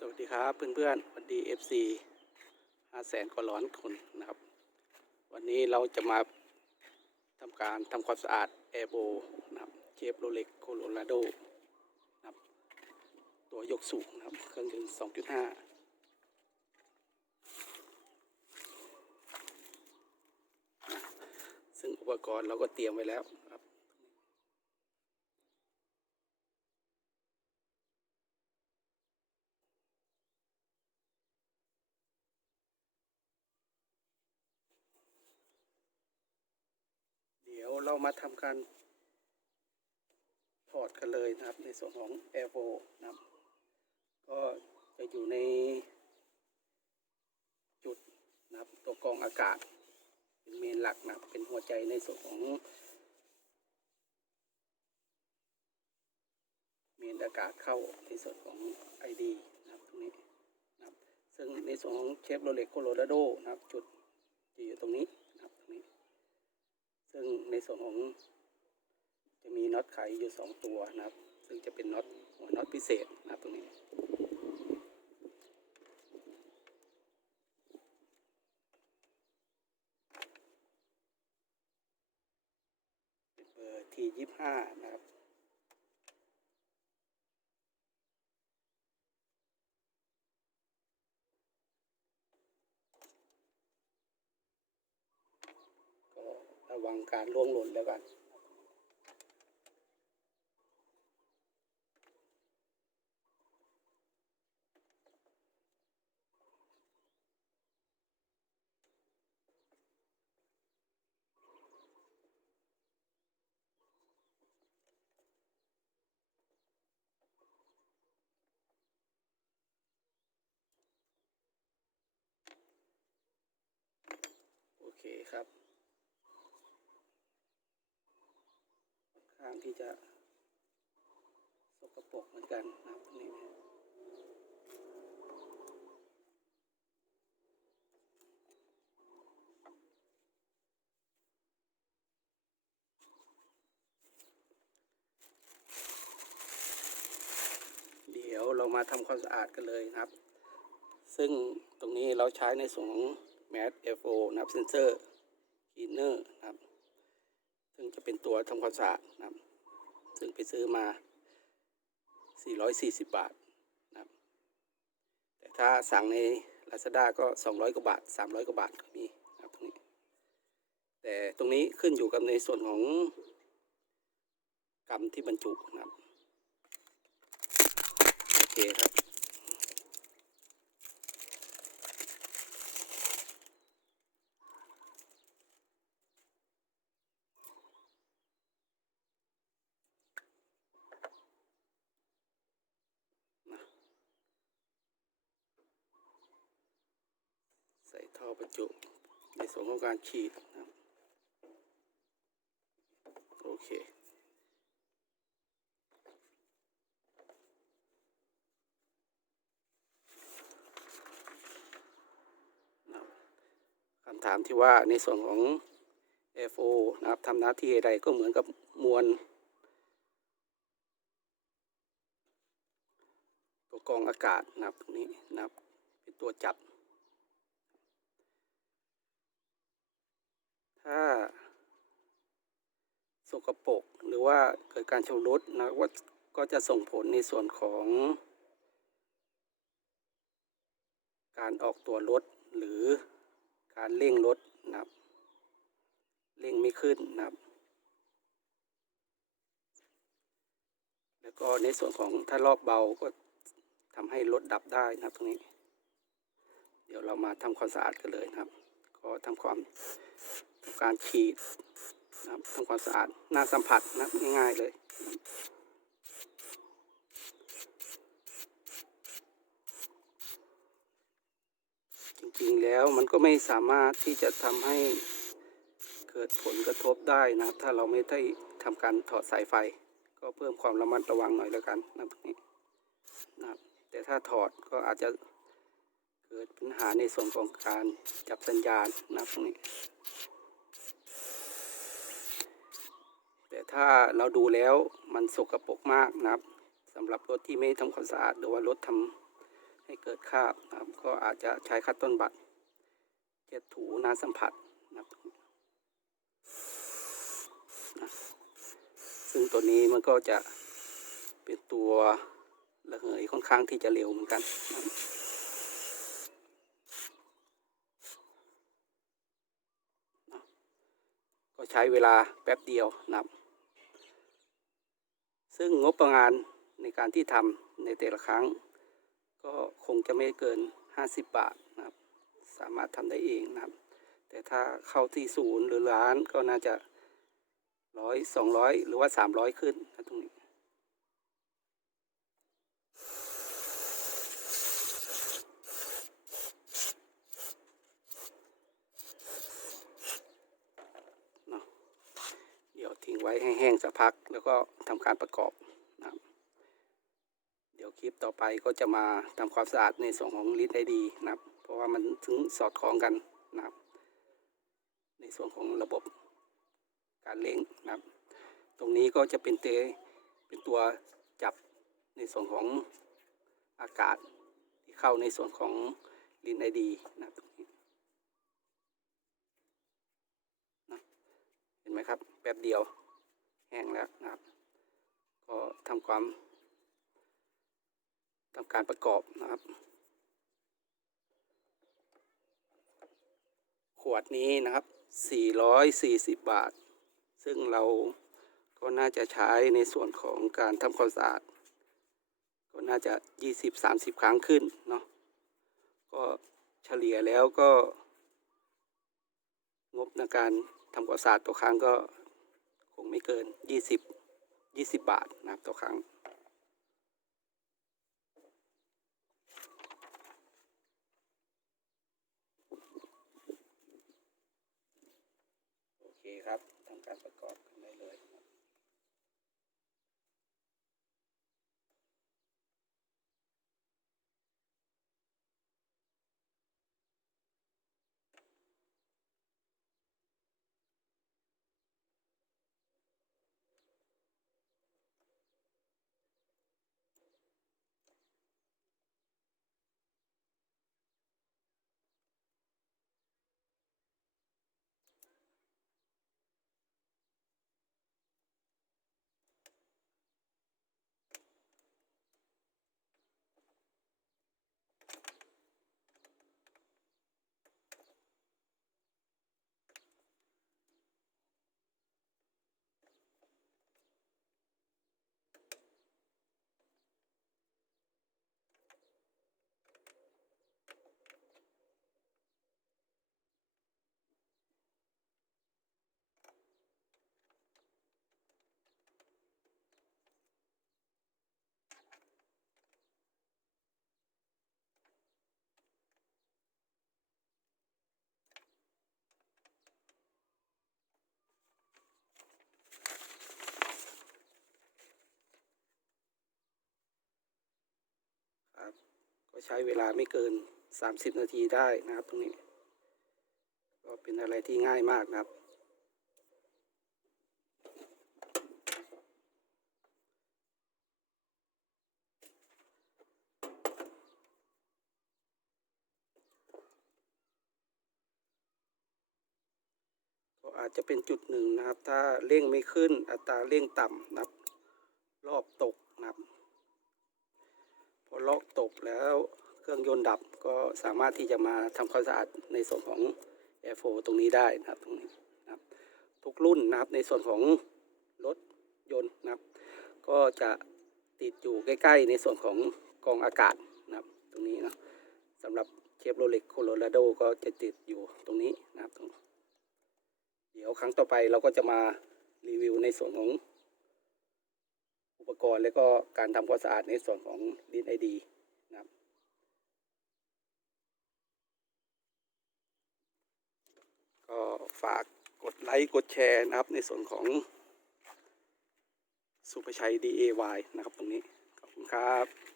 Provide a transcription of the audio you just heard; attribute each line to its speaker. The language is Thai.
Speaker 1: สวัสดีครับเพื่อนๆวัสดี FC ห้าแสนกว่าล้านคนนะครับ วันนี้เราจะมาทำการทำความสะอาดแอร์โบนะครับเชฟโรเล็กโคโลราโดนะครับตัวยกสูงนะครับ เครื่องยนต์2.5ซึ่งอุปกรณ์เราก็เตรียมไว้แล้วครับ เรามาทำการถอดกันเลยนะครับ ในส่วนของ Air f o นะครับ ก็จะอยู่ในจุดนะครับตัวกรองอากาศ เป็นเมนหลักนะเป็นหัวใจในส่วนของเมนอากาศเข้าในส่วนของ ID นะครับตรงนี้นะครับซึ่งในส่วนของเชฟโรเล็กโคโลราโดนะครับ จุดจะอยู่ตรงนี้ ซึ่งในส่วนของจะมีน็อตไขอยู่สองตัวนะครับ ซึ่งจะเป็นน็อตหัวน็อตพิเศษนะตรงนี้ที่ 25 ระวังการล่วงหล่นแล้วกันโอเคครับค่อน ข้างที่จะสกปรกเหมือนกันนะครับนี้เดี๋ยวเรามาทำความสะอาดกันเลยครับ ซึ่งตรงนี้เราใช้ในส่วนของ Mat FO นะครับเซนเซอร์คีเนอร์นะครับ ซึ่งจะเป็นตัวทำความสะอาดนะครับซึ่งไปซื้อมา 440 บาทนะครับแต่ถ้าสั่งใน Lazada ก็ 200 กว่าบาท 300 กว่าบาทก็มีนะครับตรงนี้ แต่ตรงนี้ขึ้นอยู่กับในส่วนของกรรมที่บรรจุนะครับ โอเคครับ ใส่ท่อบรรจุในส่วนของการฉีดนะครับโอเคคำถามที่ว่าในส่วนของ FO นะครับทำหน้าที่ใดก็เหมือนกับมวลตัวกรองอากาศนะครับตรงนี้นะครับเป็นตัวจับ ถ้าสกปรกหรือว่าเกิดการชำรุดนะว่าก็จะส่งผลในส่วนของ การออกตัวรถหรือการเร่งรถนะครับเร่งไม่ขึ้นนะครับแล้วก็ในส่วนของถ้ารอบเบาก็ทำให้รถดับได้นะครับตรงนี้ เดี๋ยวเรามาทำความสะอาดกันเลยนะครับ ก็ทำความ การฉีดนะครับทำความสะอาดหน้าสัมผัสนะง่ายๆเลยจริงๆแล้วมันก็ไม่สามารถที่จะทำให้เกิดผลกระทบได้นะถ้าเราไม่ได้ทำการถอดสายไฟ ก็เพิ่มความระมัดระวังหน่อยแล้วกันนะตรงนี้นะครับแต่ถ้าถอดก็อาจจะเกิดปัญหาในส่วนของการจับสัญญาณนะตรงนี้ แต่ ถ้าเราดูแล้วมันสกปรกมากนะครับสำหรับรถที่ไม่ทำความสะอาดหรือว่ารถทให้เกิดคราบนะครับ ก็อาจจะใช้คัตต้นบัตรเช็ดถูน้ำสัมผัสนะครับนะซึ่งตัวนี้มันก็จะเป็นตัวระเหยค่อนข้างที่จะเร็วเหมือนกันนะก็ใช้เวลาแป๊บเดียวนะครับ ซึ่งงบประมาณในการที่ทำในแต่ละครั้ง ก็คงจะไม่เกิน 50 บาทนะครับ สามารถทำได้เองนะครับ แต่ถ้าเข้าที่ศูนย์หรือร้านก็น่าจะร้อยสองร้อยหรือว่าสามร้อยขึ้นนะตรงนี้ เนาะเดี๋ยวทิ้งไว้ ให้แห้งสักพัก แล้วก็ทำการประกอบนะครับเดี๋ยวคลิปต่อไปก็จะมาทำความสะอาดในส่วนของลิ้นไอดีนะครับ เพราะว่ามันถึงสอดคล้องกันนะครับ ในส่วนของระบบการเล่งนะครับ ตรงนี้ก็จะเป็นเตเป็นตัวจับในส่วนของอากาศที่เข้าในส่วนของลิ้นไอดีนะครับตรงนี้เห็นไหมครับแป๊บเดียว ห้งแล้วนะครับ ก็ทำความทำการประกอบนะครับ ขวดนี้นะครับ 440 บาท ซึ่งเราก็น่าจะใช้ในส่วนของการทำความสะอาด ก็น่าจะ 20-30 ครั้งขึ้นเนาะ ก็เฉลี่ยแล้วก็ งบในการทำความสะอาดต่อครั้งก็ งไม่เกิน 20 20 บาทนะครับต่อครั้ง โอเคครับทำการประกอบกันได้เลย ก็ใช้เวลาไม่เกิน 30 นาทีได้นะครับตรงนี้ ก็เป็นอะไรที่ง่ายมากนะครับ ก็อาจจะเป็นจุดหนึ่งนะครับ ถ้าเร่งไม่ขึ้นอัตราเร่งต่ำนะครับ รอบตกนะครับ ล็อกตกแล้วเครื่องยนต์ดับก็สามารถที่จะมาทำความสะอาดในส่วนของ Air 4ตรงนี้ได้นะครับตรงนี้นะครับทุกรุ่นนะครับในส่วนของรถยนต์นะครับ ก็จะติดอยู่ใกล้ ๆ ในส่วนของกองอากาศนะครับ ตรงนี้นะสำหรับเชฟโรเล็กโคโลราโดก็จะติดอยู่ตรงนี้นะครับ เดี๋ยวครั้งต่อไปเราก็จะมารีวิวในส่วนของ อุปกรณ์และก็การทำความสะอาดในส่วนของดินไอดีนะครับก็ฝากกดไลค์กดแชร์นะครับในส่วนของสุภชัย DAY นะครับตรงนี้ ขอบคุณครับ